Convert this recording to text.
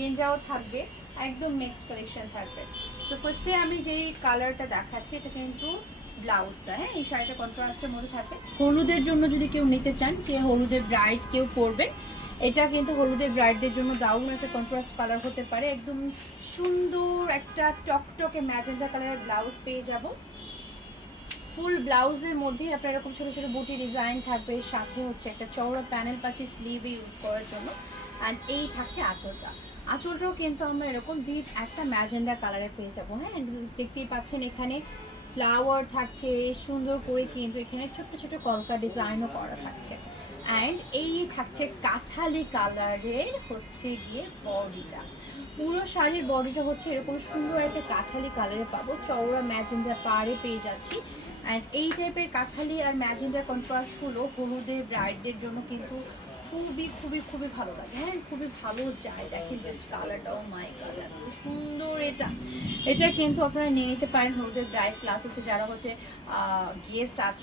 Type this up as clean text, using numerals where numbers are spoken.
গেঞ্জাও থাকবে, একদম mixed collection থাকবে। সো ফার্স্টে আমি যেই কালারটা দেখাচ্ছি এটা কিন্তু ব্লাউজটা, হ্যাঁ এই শাড়িটা কন্ট্রাস্টের মধ্যে থাকবে। হলুদের জন্য যদি কেউ নিতে চান, যে হলুদের ব্রাইড কেউ পরবেন, এটা কিন্তু হলুদের ব্রাইডদের জন্য দারুণ একটা কন্ট্রাস্ট কালার হতে পারে। একদম সুন্দর একটা টকটকে ম্যাজেন্টা কালারের ব্লাউজ পেয়ে যাব। ফুল ব্লাউজের মধ্যে আপনার এরকম ছোটো ছোটো বুটি ডিজাইন থাকবে, সাথে হচ্ছে একটা চওড়া প্যানেল পাচ্ছি স্লিভে ইউজ করার জন্য। অ্যান্ড এই থাকছে আঁচলটা, আঁচলটাও কিন্তু আমরা এরকম ডিপ একটা ম্যাজেন্ডা কালারে পেয়ে যাবো। হ্যাঁ দেখতেই পাচ্ছেন এখানে ফ্লাওয়ার থাকছে সুন্দর করে, কিন্তু এখানে ছোট্ট ছোট কলকা ডিজাইনও করা থাকছে। অ্যান্ড এই থাকছে কাঠালি কালারের হচ্ছে গিয়ে বডিটা। পুরো শাড়ির বডিটা হচ্ছে এরকম সুন্দর একটা কাঠালি কালারে পাবো, চওড়া ম্যাজেন্ডা পাড়ে পেয়ে যাচ্ছি। অ্যান্ড এই টাইপের কাঠালি আর ম্যাজেন্ডার কন্ট্রাস্টগুলো হলুদের ব্রাইডদের জন্য কিন্তু খুবই খুবই খুবই ভালো লাগে। হ্যাঁ খুবই ভালো যায়। দেখেন জাস্ট কালারটাও মাই কালার সুন্দর। এটা এটা কিন্তু আপনারা নিয়ে নিতে পারেন হলুদের ব্রাইড প্লাস হচ্ছে যারা হচ্ছে গেস্ট আছে